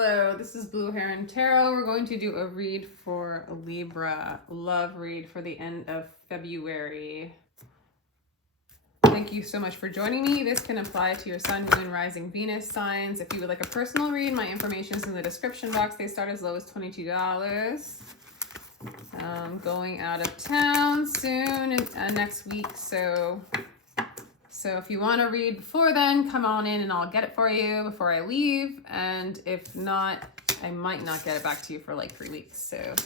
Hello, this is Blue Heron Tarot. We're going to do a read for Libra, love read for the end of February. Thank you so much for joining me. This can apply to your Sun, Moon, Rising, Venus signs. If you would like a personal read, my information is in the description box. They start as low as $22. I'm going out of town soon next week, so if you want to read before then, come on in and I'll get it for you before I leave. And if not, I might not get it back to you for like 3 weeks. So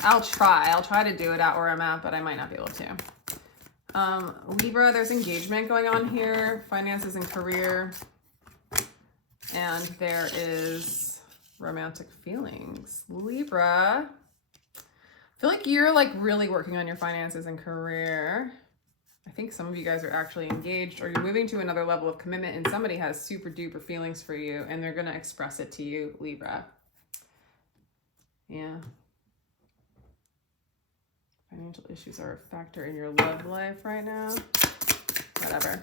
I'll try to do it out where I'm at, but I might not be able to. Libra, there's engagement going on here, finances and career. And there is romantic feelings. Libra, I feel like you're like really working on your finances and career. I think some of you guys are actually engaged, or you're moving to another level of commitment and somebody has super duper feelings for you and they're going to express it to you, Libra. Yeah. Financial issues are a factor in your love life right now. Whatever.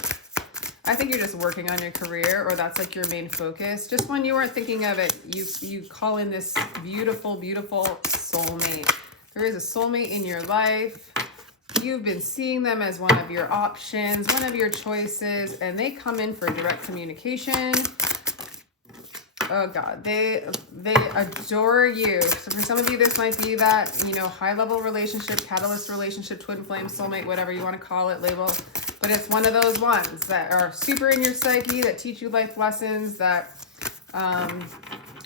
I think you're just working on your career, or that's like your main focus. Just when you weren't thinking of it, you call in this beautiful, beautiful soulmate. There is a soulmate in your life. You've been seeing them as one of your options, one of your choices, and they come in for direct communication. Oh God, they adore you. So for some of you, this might be that, you know, high-level relationship, catalyst relationship, twin flame, soulmate, whatever you want to call it, label. But it's one of those ones that are super in your psyche, that teach you life lessons, that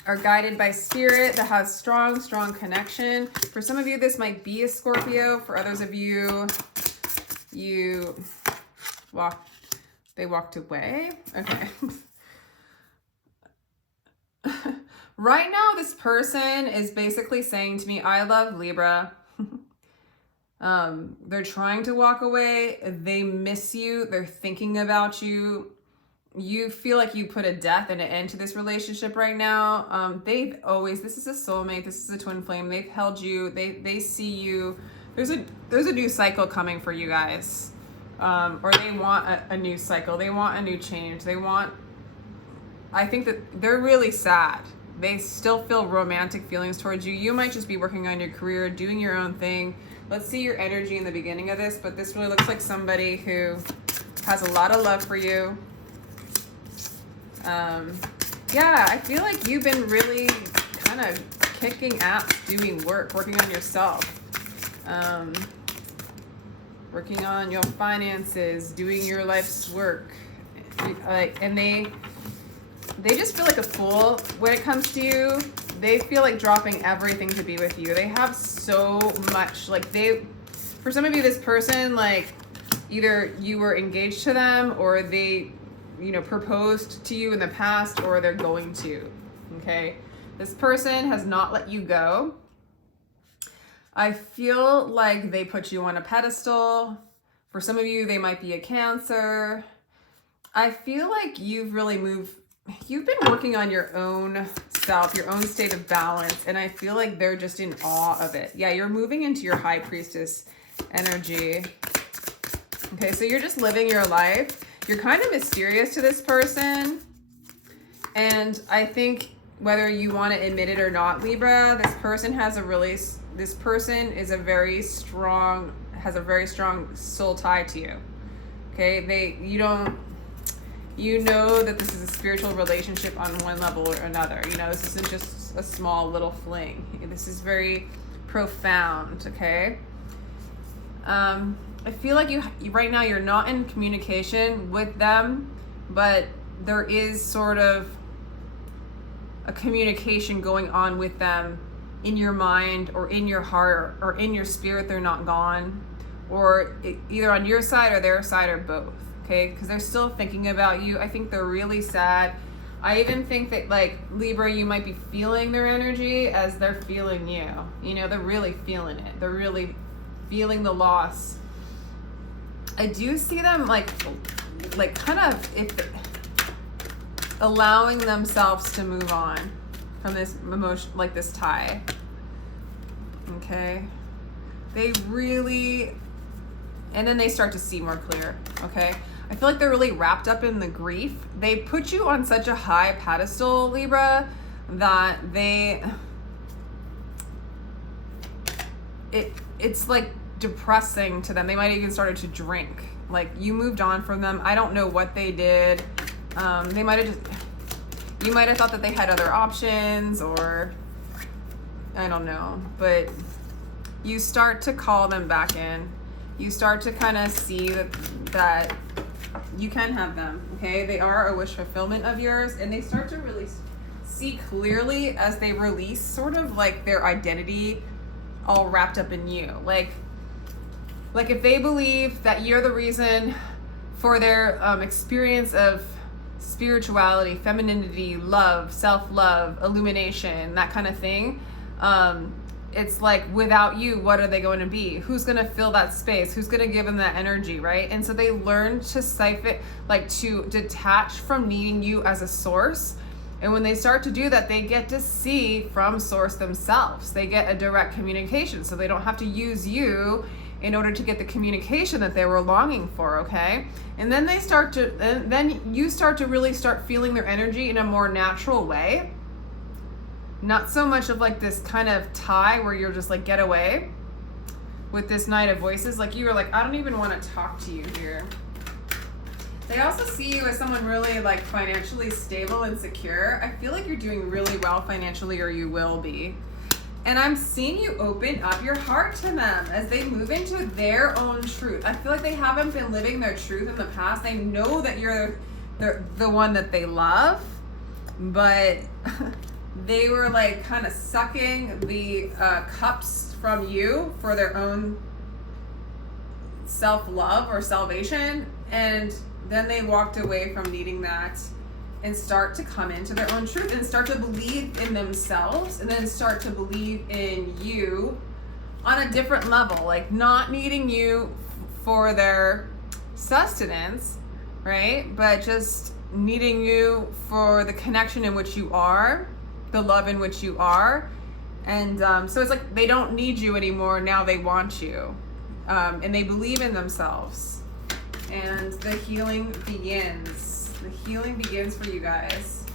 are guided by spirit, that has strong connection. For some of you, this might be a Scorpio. For others of you, they walked away. Okay. Right now, this person is basically saying to me, I love Libra. They're trying to walk away. They miss you. They're thinking about you. You feel like you put a death and an end to this relationship right now. This is a soulmate, this is a twin flame. They've held you, they see you. There's a new cycle coming for you guys. Or they want a new cycle. They want a new change. I think that they're really sad. They still feel romantic feelings towards you. You might just be working on your career, doing your own thing. Let's see your energy in the beginning of this, but this really looks like somebody who has a lot of love for you. Yeah, I feel like you've been really kind of kicking ass, doing work, working on yourself, working on your finances, doing your life's work. And they just feel like a fool when it comes to you. They feel like dropping everything to be with you. They have so much, for some of you, this person, like, either you were engaged to them or they, you know, proposed to you in the past, or they're going to, okay? This person has not let you go. I feel like they put you on a pedestal. For some of you, they might be a Cancer. I feel like you've been working on your own self, your own state of balance, and I feel like they're just in awe of it. Yeah, you're moving into your High Priestess energy. Okay, so you're just living your life. You're kind of mysterious to this person. And I think whether you want to admit it or not, Libra, this person is a very strong soul tie to you. Okay, you know that this is a spiritual relationship on one level or another. You know, this isn't just a small little fling. This is very profound, okay? I feel like you right now, you're not in communication with them, but there is sort of a communication going on with them in your mind or in your heart or in your spirit. They're not gone, or either on your side or their side or both, okay? Because they're still thinking about you. I think they're really sad. I even think that, like, Libra, you might be feeling their energy as they're feeling you. You know, they're really feeling it. They're really feeling the loss. I do see them like kind of allowing themselves to move on from this emotion, like this tie. Okay. They really, and then they start to see more clear. Okay. I feel like they're really wrapped up in the grief. They put you on such a high pedestal, Libra, that it's like depressing to them. They might even started to drink. Like, you moved on from them. I don't know what they did. You might have thought that they had other options, or I don't know, but you start to call them back in. You start to kind of see that you can have them, okay? They are a wish fulfillment of yours, and they start to really see clearly as they release sort of like their identity all wrapped up in you. Like if they believe that you're the reason for their experience of spirituality, femininity, love, self-love, illumination, that kind of thing, it's like, without you, what are they going to be? Who's going to fill that space? Who's going to give them that energy, right? And so they learn to siphon, like to detach from needing you as a source. And when they start to do that, they get to see from source themselves. They get a direct communication, so they don't have to use you in order to get the communication that they were longing for, okay? And then then you start to really start feeling their energy in a more natural way. Not so much of like this kind of tie where you're just like, get away. With this Knight of Voices, like you were like, I don't even want to talk to you here. They also see you as someone really like financially stable and secure. I feel like you're doing really well financially, or you will be. And I'm seeing you open up your heart to them as they move into their own truth. I feel like they haven't been living their truth in the past. They know that you're the one that they love, but they were like kind of sucking the cups from you for their own self-love or salvation. And then they walked away from needing that and start to come into their own truth and start to believe in themselves, and then start to believe in you on a different level, like not needing you for their sustenance, right? But just needing you for the connection in which you are, the love in which you are. And so it's like they don't need you anymore. Now they want you. And they believe in themselves. And the healing begins. The healing begins for you guys.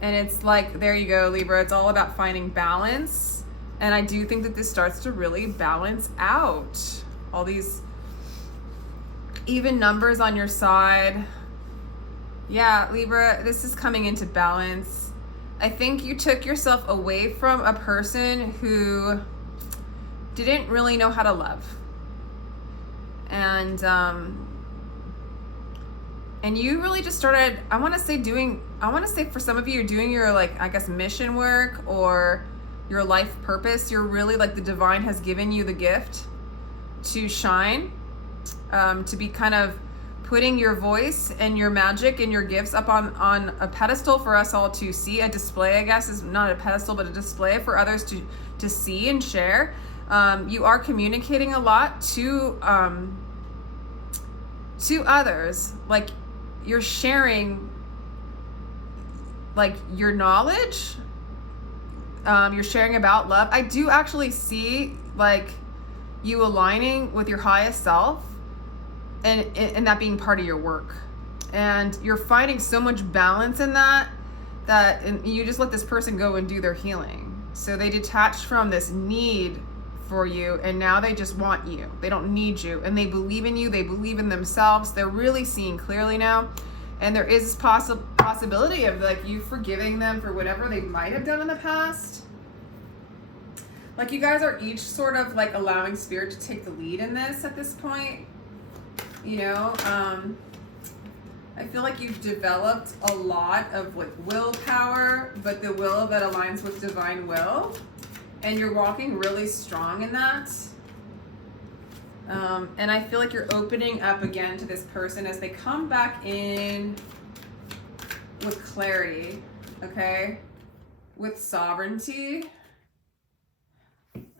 And it's like, there you go, Libra. It's all about finding balance. And I do think that this starts to really balance out. All these even numbers on your side. Yeah, Libra, this is coming into balance. I think you took yourself away from a person who didn't really know how to love. And you really just started, I want to say for some of you, you're doing your, like, I guess, mission work or your life purpose. You're really like, the divine has given you the gift to shine, to be kind of putting your voice and your magic and your gifts up on a pedestal for us all to see. A display, I guess, is not a pedestal, but a display for others to see and share. You are communicating a lot to others. Like, you're sharing like your knowledge. You're sharing about love. I do actually see like you aligning with your highest self, and that being part of your work. And you're finding so much balance in that and you just let this person go and do their healing. So they detached from this need for you, and now they just want you. They don't need you, and they believe in you. They believe in themselves. They're really seeing clearly now, and there is possibility of like you forgiving them for whatever they might have done in the past. Like, you guys are each sort of like allowing spirit to take the lead in this at this point. You know, I feel like you've developed a lot of like willpower, but the will that aligns with divine will. And you're walking really strong in that. And I feel like you're opening up again to this person as they come back in with clarity, okay? With sovereignty.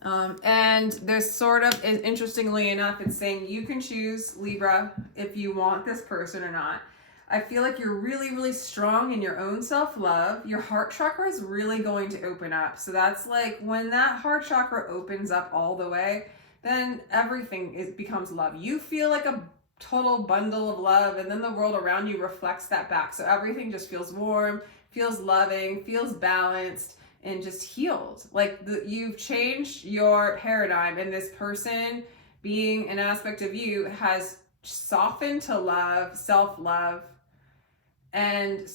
And there's sort of, interestingly enough, it's saying you can choose, Libra, if you want this person or not. I feel like you're really, really strong in your own self-love. Your heart chakra is really going to open up. So that's like when that heart chakra opens up all the way, then everything becomes love. You feel like a total bundle of love, and then the world around you reflects that back. So everything just feels warm, feels loving, feels balanced, and just healed. Like you've changed your paradigm, and this person being an aspect of you has softened to love, self-love, and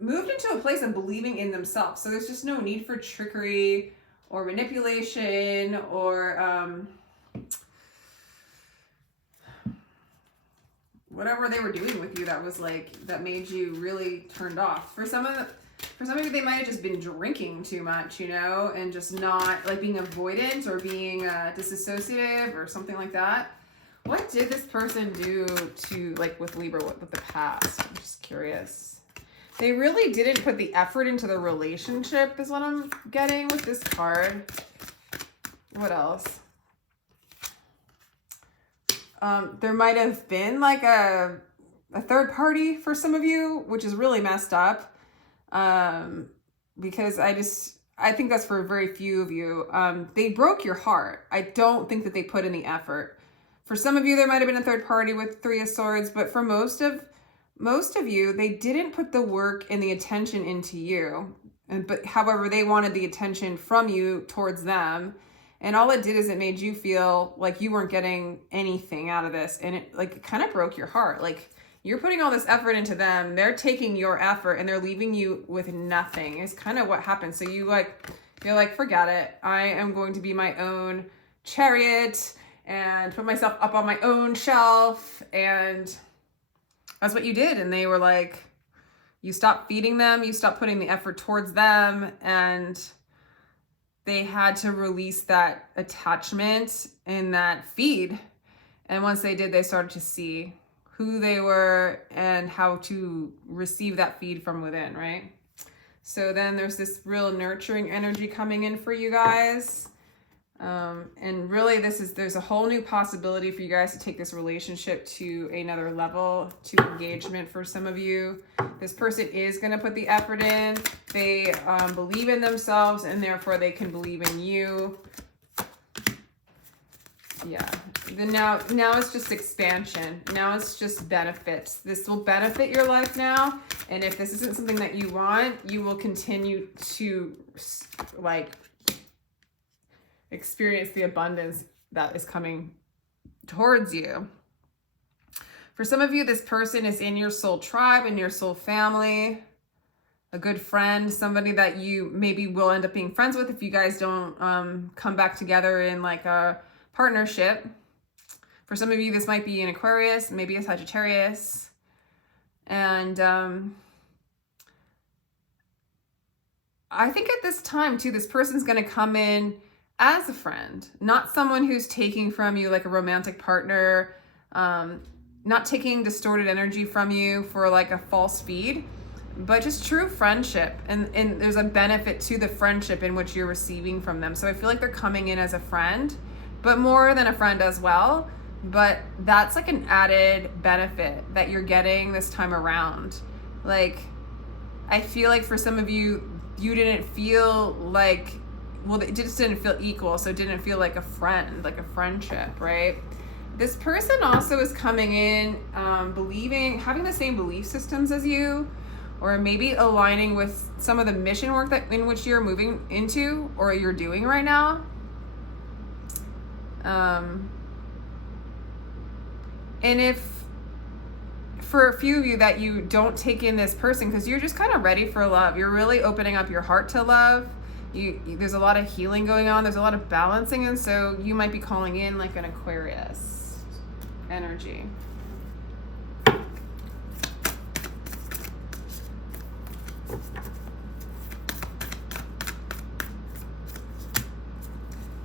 moved into a place of believing in themselves. So there's just no need for trickery or manipulation or whatever they were doing with you that was like, that made you really turned off. For some of you, they might have just been drinking too much, you know, and just not like being avoidant or being disassociative or something like that. What did this person do to, like with Libra, with the past? I'm just curious. They really didn't put the effort into the relationship is what I'm getting with this card. What else? There might have been like a third party for some of you, which is really messed up. Because I think that's for very few of you. They broke your heart. I don't think that they put in the effort. For some of you, there might have been a third party with Three of Swords, but for most of you, they didn't put the work and the attention into you. But however, they wanted the attention from you towards them. And all it did is it made you feel like you weren't getting anything out of this. And it kind of broke your heart. Like, you're putting all this effort into them. They're taking your effort and they're leaving you with nothing. It's kind of what happened. So you're like, forget it. I am going to be my own chariot and put myself up on my own shelf. And that's what you did. And they were like, you stopped feeding them. You stopped putting the effort towards them. And they had to release that attachment in that feed. And once they did, they started to see who they were and how to receive that feed from within, right? So then there's this real nurturing energy coming in for you guys. And really there's a whole new possibility for you guys to take this relationship to another level, to engagement for some of you. This person is going to put the effort in. They believe in themselves and therefore they can believe in you. Yeah. Then now it's just expansion. Now it's just benefits. This will benefit your life now. And if this isn't something that you want, you will continue to like experience the abundance that is coming towards you. For some of you, this person is in your soul tribe, in your soul family, a good friend, somebody that you maybe will end up being friends with if you guys don't come back together in like a partnership. For some of you, this might be an Aquarius, maybe a Sagittarius. And I think at this time too, this person's going to come in as a friend, not someone who's taking from you like a romantic partner, not taking distorted energy from you for like a false feed, but just true friendship. And there's a benefit to the friendship in which you're receiving from them. So I feel like they're coming in as a friend, but more than a friend as well. But that's like an added benefit that you're getting this time around. Like, I feel like for some of you, you didn't feel like, well, it just didn't feel equal. So it didn't feel like a friend, like a friendship, right? This person also is coming in, having the same belief systems as you, or maybe aligning with some of the mission work in which you're moving into or you're doing right now. And if for a few of you that you don't take in this person because you're just kind of ready for love, you're really opening up your heart to love. There's a lot of healing going on. There's a lot of balancing. And so you might be calling in like an Aquarius energy.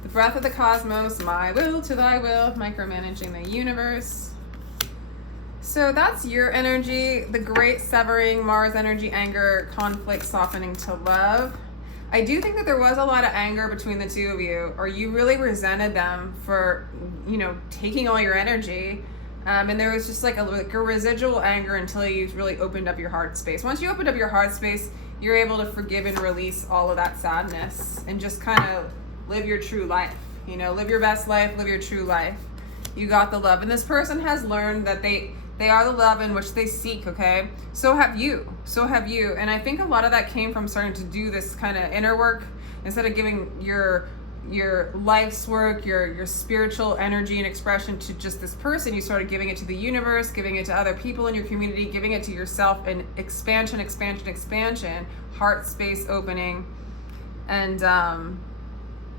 The breath of the cosmos, my will to thy will, micromanaging the universe. So that's your energy, the great severing, Mars energy, anger, conflict, softening to love. I do think that there was a lot of anger between the two of you, or you really resented them for, taking all your energy. And there was just like a residual anger until you really opened up your heart space. Once you opened up your heart space, you're able to forgive and release all of that sadness and just kind of live your true life. You know, live your best life, live your true life. You got the love. And this person has learned that they are the love in which they seek, okay? So have you. So have you. And I think a lot of that came from starting to do this kind of inner work. Instead of giving your life's work, your spiritual energy and expression to just this person, you started giving it to the universe, giving it to other people in your community, giving it to yourself, and expansion, heart space opening, and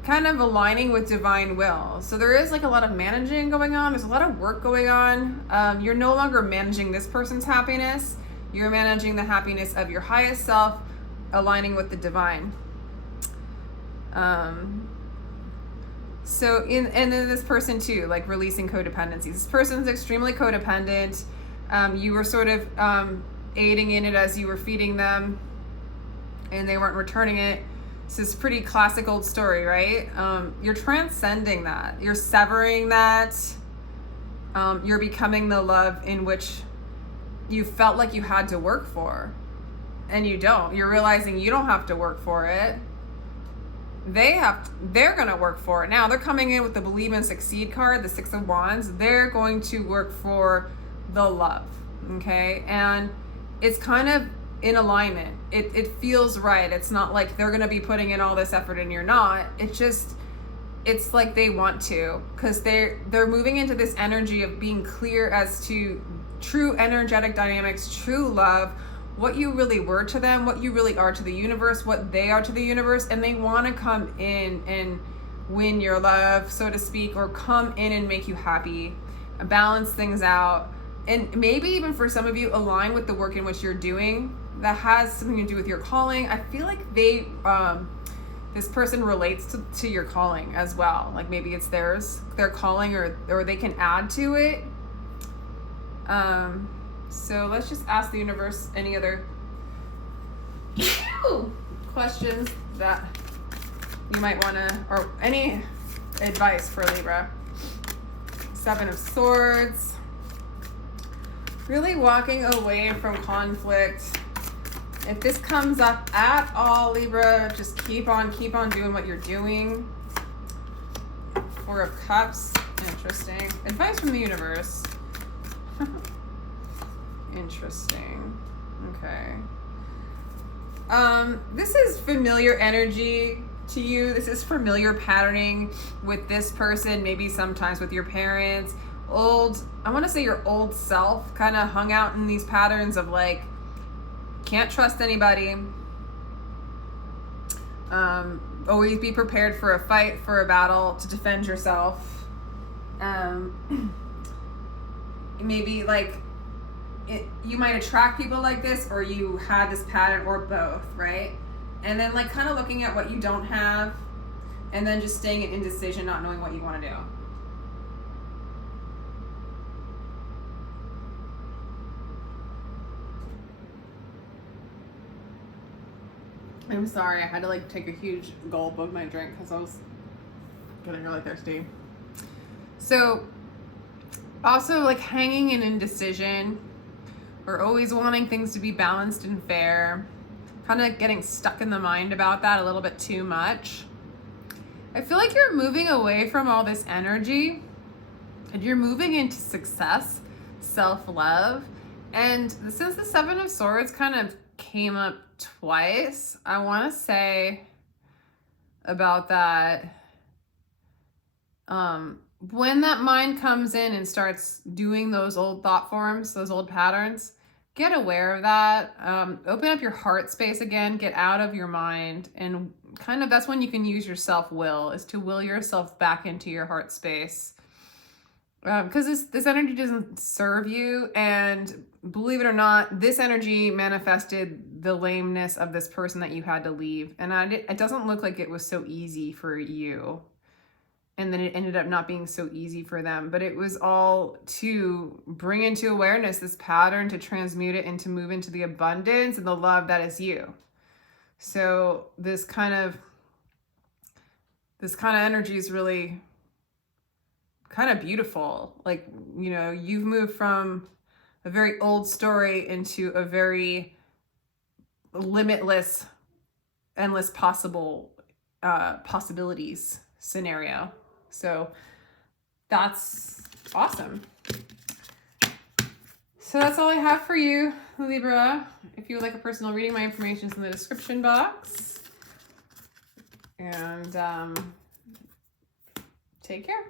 kind of aligning with divine will. So there is like a lot of managing going on. There's a lot of work going on. You're no longer managing this person's happiness. You're managing the happiness of your highest self, aligning with the divine. And then this person too, like releasing codependencies. This person's extremely codependent. You were sort of aiding in it as you were feeding them, and they weren't returning it. So it's a pretty classic old story, right? You're transcending that. You're severing that. You're becoming the love in which you felt like you had to work for, and you don't. You're realizing you don't have to work for it. They're going to work for it. Now they're coming in with the believe and succeed card, the 6 of Wands. They're going to work for the love. Okay. And it's kind of in alignment. It feels right. It's not like they're going to be putting in all this effort and you're not. It's like they want to, because they're moving into this energy of being clear as to true energetic dynamics, true love, what you really were to them, what you really are to the universe, what they are to the universe, and they want to come in and win your love, so to speak, or come in and make you happy, balance things out, and maybe even for some of you align with the work in which you're doing that has something to do with your calling. I feel like this person relates to your calling as well. Like maybe it's their calling, or they can add to it. So let's just ask the universe any other questions that you might want to, or any advice for Libra. 7 of Swords. Really walking away from conflict. If this comes up at all, Libra, just keep on doing what you're doing. 4 of Cups. Interesting. Advice from the universe. Interesting. Okay. This is familiar energy to you. This is familiar patterning with this person, maybe sometimes with your parents. I want to say your old self kind of hung out in these patterns of like, can't trust anybody. Always be prepared for a fight, for a battle, to defend yourself. Maybe like, you might attract people like this, or you had this pattern, or both, right? And then like kind of looking at what you don't have, and then just staying in indecision, not knowing what you want to do. I'm sorry, I had to like take a huge gulp of my drink because I was getting really thirsty. So also like hanging in indecision, or always wanting things to be balanced and fair, kind of getting stuck in the mind about that a little bit too much. I feel like you're moving away from all this energy, and you're moving into success, self-love. And since the 7 of Swords kind of came up twice, I want to say about that, when that mind comes in and starts doing those old thought forms, those old patterns, get aware of that. Open up your heart space again, get out of your mind, and kind of that's when you can use your self-will, is to will yourself back into your heart space. Because this energy doesn't serve you, and believe it or not, this energy manifested the lameness of this person that you had to leave. And it doesn't look like it was so easy for you. And then it ended up not being so easy for them. But it was all to bring into awareness this pattern, to transmute it and to move into the abundance and the love that is you. So this kind of energy is really kind of beautiful. Like, you know, you've moved from a very old story into a very limitless, endless possibilities scenario. So that's awesome. So that's all I have for you, Libra. If you would like a personal reading, my information is in the description box. And take care.